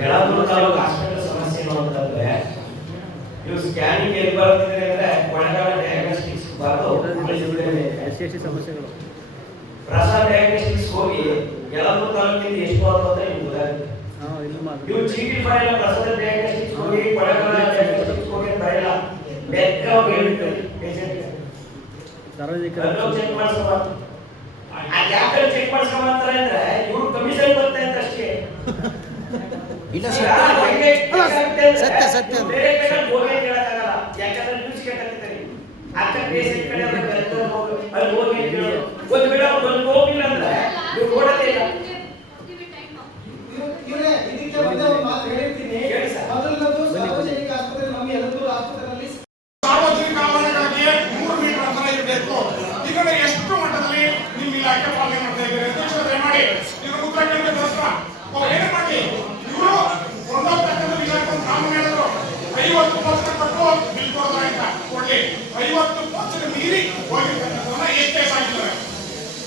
Yelandur taluk hospital ಸಮಸ್ಯೆ ಏನು ಅಂತಂದ್ರೆ ಇವು ಸ್ಕ್ಯಾನಿಂಗ್ ಎಲ್ಲಿ ಬರ್ತಿದೆ ಅಂದ್ರೆ ಕೊಳಗಾಲ ಡಯಾಗ್ನೋಸ್ಟಿಕ್ಸ್ ಬಾರ್ದು ಸಮಸ್ಯೆಗಳು ಪ್ರಸಾದ್ ಡಯಾಗ್ನೋಸ್ಟಿಕ್ಸ್ ಹೋಗಿ ಯಳಂದೂರು ತಾಲೂಕಿಂದ ಎಷ್ಟು ಆಗುತ್ತೆ ಅಂತ ನಿಮ್ಗೆ ಗೊತ್ತಾಗುತ್ತೆ. ಇವು ಚೀಟಿ ಫೈಲ್ ಪ್ರಸಾದ್ ಡಯಾಗ್ನೋಸ್ಟಿಕ್ಸ್ ಹೋಗಿ ಕೊಳಗಾಲ ಡಯಾಗ್ನೋಸ್ಟಿಕ್ಸ್ ಹೋಗಿ ಬರಲ್ಲ ಬೆಕ್ಕ ಹೋಗಿ ಪೇಷಂಟ್ ಚೆಕ್ ಮಾಡಿಸ್ಕೋಬಾರ್ದು. ಯಾಕೆ ಚೆಕ್ ಮಾಡಿಸ್ಕೊಂಬಂತಾರೆ ಅಂದ್ರೆ ಇವ್ರು ಕಮಿಷನ್ ಬರ್ತಾ ಇತ್ತು ಅಷ್ಟೇ. ಇಲ್ಲ ಸತ್ಯ ಸತ್ಯ ಬೇರೆ ಕಡೆ ಹೋಗಿ ಕೇಳಕ್ಕಾಗಲ್ಲ. ಯಾಕಂದ್ರೆ ನ್ಯೂಸ್ ಕೇಳ್ತಿರ್ತಾರೆ ಅಕ್ಕ ಪೇಷಂಟ್ ಕಡೆ ಅಲ್ಲಿ ಹೋಗಿ ಕೇಳೋದು. ಒಂದು ವೇಳೆ ಒಂದು ಹೋಗಿಲ್ಲ ಅಂದ್ರೆ ನೀವು ನೋಡೋದೇ ಇಲ್ಲ. ಇದಕ್ಕೆ ಮತ್ತೆ ಒಂದು ಮಾತು ಹೇಳ್ತೀನಿ. ಮೊದಲನೇದು ಸಾರ್ವಜನಿಕ ಆಸ್ಪತ್ರೆ ನಮ್ಮ ಯಳಂದೂರು ಆಸ್ಪತ್ರೆಯಲ್ಲಿ ಸಾರ್ವಜನಿಕ ಆವರಣಗಳಿಗೆ 3 ಮೀಟರ್ ಅಂತರ ಇರಬೇಕು. ಈಗ ಎಷ್ಟು ಮಟ್ಟದಲ್ಲಿ ನಿಮ್ಮ ಇಲಾಖೆ ಪಾಲನೆ ಮಾಡ್ತಾ ಇದ್ದಾರೆ ಅಂತ ಮಾಡಿ ನೀವು ಉತ್ತರ ಕೇಳಬೇಕು. ಏನು ಮಾಡಿ ಇವರು ಒಂದೊಂದು ಇಲಾಖೆ ಕಾನೂನು ಹೇಳಿದ್ರು 50% ಕೊಟ್ಟು ಬಿಲ್ ಕೊಡ್ತಾರೆ ಅಂತ ಕೊಡ್ಲಿ 50% ಮೀರಿ ಹೋಗಿರ್ತಕ್ಕಂಥವನ್ನ ಎಷ್ಟೇ ಸಾಗಿದ್ದಾರೆ.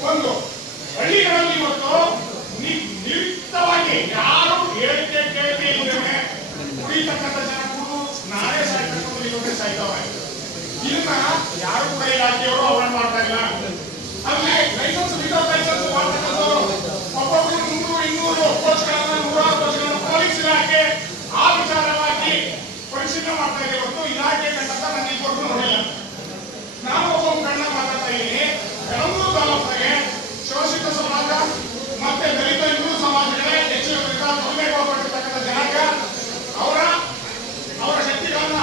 ಒಂದು ಹಳ್ಳಿಗಳಲ್ಲಿ ಇವತ್ತು ನಿಯುಕ್ತವಾಗಿ ಯಾರು ಹೇಳಿಕೆ ಕೇಳಿಕೆ ಇಲ್ಲದೆ ಕುಡಿತಕ್ಕಂಥ ಜನ ಕುಡಿದು ನಾಳೆ ಸಾಯ್ತಕ್ಕಂಥ ಇವತ್ತೇ ಸಾಯ್ತವೆ. ಇದನ್ನ ಯಾರು ಕೂಡ ಇಲಾಖೆಯವರು ಅವರನ್ನು ಮಾಡ್ತಾ ಇಲ್ಲ. ಅಲ್ಲಿ ಲೈಸೆನ್ಸ್ ವಿತೌಟ್ ಲೈಸೆನ್ಸ್ ಮಾಡ್ತಕ್ಕಂಥದ್ದು ಒಬ್ಬೊಬ್ಬರು 100-200 ಕೋರ್ಸ್ಗಳನ್ನ 100 ಕೋರ್ಸ್ಗಳನ್ನ ಪೊಲೀಸ್ ಇಲಾಖೆ ಆ ವಿಚಾರವಾಗಿ ಪರಿಶೀಲನೆ ಮಾಡ್ತಾ ಇದೆ. ಇವತ್ತು ಇಲಾಖೆ ಕಂಡಂತ ನನ್ನ ಇಬ್ಬರು ನೋಡಿಲ್ಲ. ನಾನು ಒಬ್ಬ ಕಣ್ಣ ಮಾತಾಡ್ತಾ ಇದ್ದೀನಿ. ಯಳಂದೂರು ತಾಲೂಕಿಗೆ ಶೋಷಿತ ಸಮಾಜ ಮತ್ತೆ ದಲಿತ ಹಿಂದೂ ಸಮಾಜಗಳೇ ಹೆಚ್ಚು ದುಡಿಮೆ ಹೋಗ್ಬಿಟ್ಟಿರ್ತಕ್ಕಂಥ ಜನಕ್ಕೆ ಅವರ ಶಕ್ತಿಗಳನ್ನ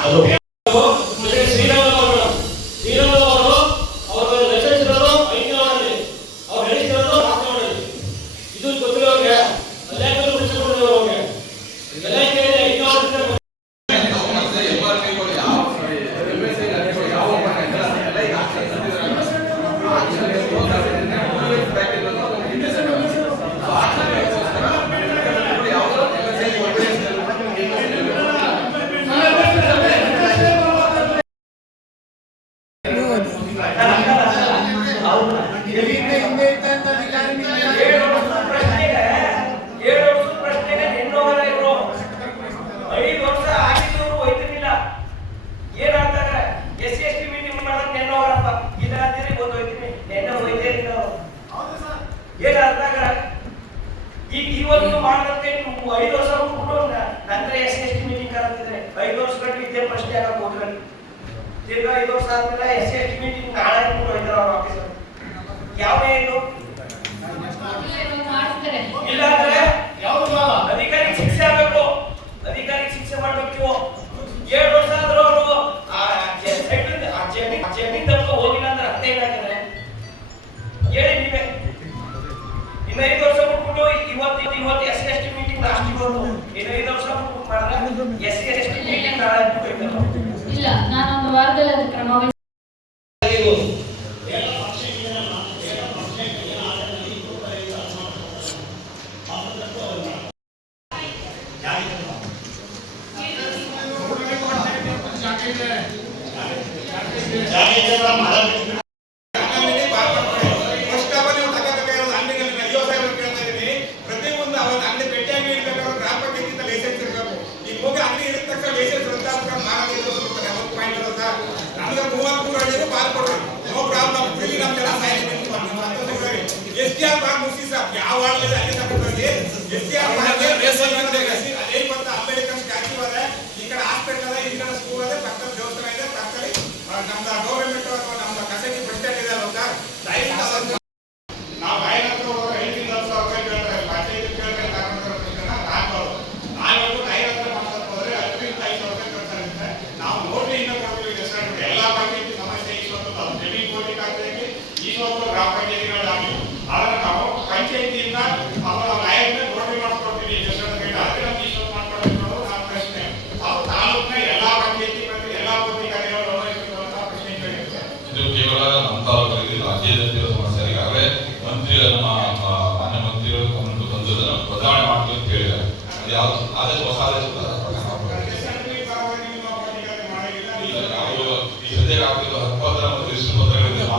ಈಗ ಇವತ್ತು ಮಾಡದಂತೆ 5 ವರ್ಷ ಬಿಟ್ಟು ನಂತರ SC/ST ಮೀಟಿಂಗ್ ಕರೆದಿದ್ರೆ 5 ವರ್ಷ ಗಂಟೆ ಇದೇ ಪ್ರಶ್ನೆ ಆಗಕ್ಕೆ ಹೋಗ್ತಾರೆ. ತಿರ್ಗಾ 5 ವರ್ಷ ಆದ್ಮೇಲೆ SC/ST ಮೀಟಿಂಗ್ ನಾಳೆ ಬಿಟ್ಟು ಹೋಯ್ತಾರೆ ಅವ್ರ ಆಫೀಸರ್. ಯಾವ ಇದು ಇಲ್ಲ ಅಂದ್ರೆ ಅಧಿಕಾರಿಗೆ ಶಿಕ್ಷೆ ಆಗಬೇಕು. ಅಧಿಕಾರಿಗೆ ಶಿಕ್ಷೆ ಮಾಡ್ಬೇಕು. 7 ವರ್ಷ ಆದ್ರೂ ಅವರು ಜಮೀನ್ ತನಕ ಹೋಗಿಲ್ಲ ಅಂದ್ರೆ ಅರ್ಥ ಏನಾಗ್ತದೆ ಹೇಳಿ ನೀವೇ. ಇನ್ನು 5 ವರ್ಷ ಬಿಟ್ಬಿಟ್ಟು ಇವತ್ತು SC/ST ಮೀಟಿಂಗ್ ಲಾಸ್ಟಿಗೆ ಬಂದು ಇನ್ನು 5 ವರ್ಷ ಬಿಟ್ಟು ಮಾಡಿದ್ರೆ SC/ST ಮೀಟಿಂಗ್ ನಾಳೆ ಬಿಟ್ಟು ಇಲ್ಲ. ನಾನೊಂದು ವಾರದಲ್ಲಿ ಅದು ಕ್ರಮ ಅಂಬೇಡ್ಕರ್ ಸ್ಟ್ಯಾಚ್ಯೂ ಅದೇ ಈ ಕಡೆ ಹಾಸ್ಪಿಟಲ್ ಈ ಕಡೆ ಸ್ಕೂಲ್ ಅದೇ ಪಕ್ಕದ ದೇವಸ್ಥಾನ ಇದೆ ಪಕ್ಕದಲ್ಲಿ ನಮ್ದು ಗೌರ್ಮೆಂಟ್ ನಮ್ಮ ಕಸಗಿ ಬಸ್ ಸ್ಟ್ಯಾಂಡ್ ಇದೆ ಅಲ್ವಾ. ನಾವು ಬಾಯಿನ ಹತ್ರ ಹೋದ್ರೆ 5-10 ಸಾವಿರ ರೂಪಾಯಿ ಕೇಳ್ತಾರೆ. ಪಂಚಾಯತ್ ಕೇಳ್ತಾರೆ ನಾವಿವತ್ತು ಬಾಯಿನ ಹತ್ರ ಮಾತಾಡ್ತಾ ಹೋದ್ರೆ 10-5 ಸಾವಿರ ರೂಪಾಯಿ ಕೇಳ್ತಾರೆ. ನಾವು ನೋಡ್ರಿ ಇಂದ ಕೊಡ್ತೀವಿ ಹೆಸರು ಎಲ್ಲಾ ಪಂಚಾಯತಿ ಸಮಸ್ಯೆ ಇಷ್ಟೊಂದು ಜಮೀನು ಕೋಟಿ ಖಾತೆಗೆ ಈಶ್ವರ ಗ್ರಾಮ ಪಂಚಾಯತಿಗಳಾಗಲಿ ಆದ್ರೆ ನಾವು ಪಂಚಾಯತಿಯಿಂದ ಅವರ ನ್ಯಾಯದಿಂದ ನೋಟರಿ ಮಾಡಿಸ್ಕೊಡ್ತೀವಿ ಹೆಸರು ಅದಕ್ಕೆ ನಮ್ಗೆ ಈಶ್ವರ ಮಾಡ್ಕೊಡ್ತೀವಿ ಅನ್ನೋದು ನಮ್ಮ ಪ್ರಶ್ನೆ. ನಾವು ತಾಲೂಕಿನ ಎಲ್ಲಾ ಪಂಚಾಯತಿ ಮತ್ತು ಎಲ್ಲಾ ಕೋಟಿ ಖಾತೆಗಳು ಗೌರವಿಸುವಂತಹ ಪ್ರಶ್ನೆ ಕೇಳಿರುತ್ತೆ. ಇದು ಕೇವಲ ನಮ್ಮ ತಾಲೂಕಿನಲ್ಲಿ ರಾಜ್ಯದಲ್ಲಿ ಸಮಸ್ಯೆ. ಈಗಾಗಲೇ ಮಂತ್ರಿ ಮಾನ್ಯ ಮಂತ್ರಿಗಳು ಗಮನಕ್ಕೆ ತಂದದನ್ನು ಬದಲಾವಣೆ ಮಾಡ್ತೀವಿ ಅಂತ ಹೇಳಿದ್ದಾರೆ. ಅದು ಯಾವ್ದು ಆದೇಶ ಹೊಸ ಆದೇಶ